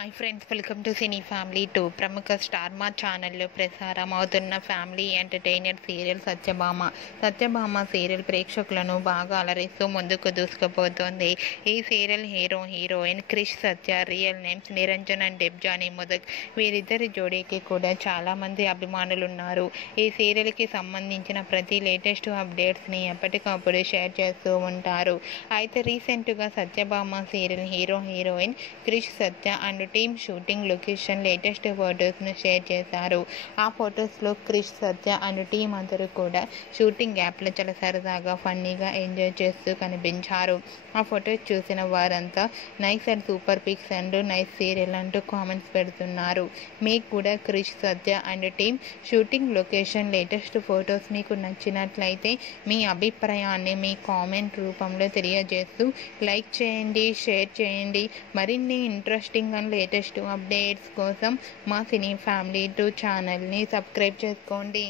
Hi friends, welcome to cine family 2. ప్రముఖ star Maa ఛానల్లో ప్రసారం అవుతున్న family entertainer serial Satyabhama serial ప్రేక్షకులను బాగా అలరిస్తూ ముందుకు దూసుకుపోతోంది. ఈ serial heroine Krish Satya, real names Niranjan and Debjani Mudak. వీరిద్దరి జోడీకి కూడా చాలామంది అభిమానులు ఉన్నారు. ఈ సీరియల్కి సంబంధించిన ప్రతి లేటెస్ట్ అప్డేట్స్ని ఎప్పటికప్పుడు షేర్ చేస్తూ ఉంటారు. అయితే రీసెంట్గా Satyabhama serial heroine Krish Satya and team shooting location latest ఫొటోస్ను షేర్ చేశారు. ఆ ఫొటోస్లో క్రిష్ సత్య అండ్ టీం అందరూ కూడా షూటింగ్ యాప్లో చాలా సరదాగా ఫన్నీగా ఎంజాయ్ చేస్తూ కనిపించారు. ఆ ఫొటోస్ చూసిన వారంతా nice and super pics and nice serial అంటూ కామెంట్స్ పెడుతున్నారు. మీకు కూడా Krish Satya and team shooting location latest photos మీకు నచ్చినట్లయితే మీ అభిప్రాయాన్ని మీ కామెంట్ రూపంలో తెలియజేస్తూ లైక్ చేయండి, షేర్ చేయండి. మరిన్ని ఇంట్రెస్టింగ్ అండ్ లేటెస్ట్ అప్డేట్స్ కోసం మా సినీ ఫ్యామిలీ 2 ఛానల్ని సబ్స్క్రైబ్ చేసుకోండి.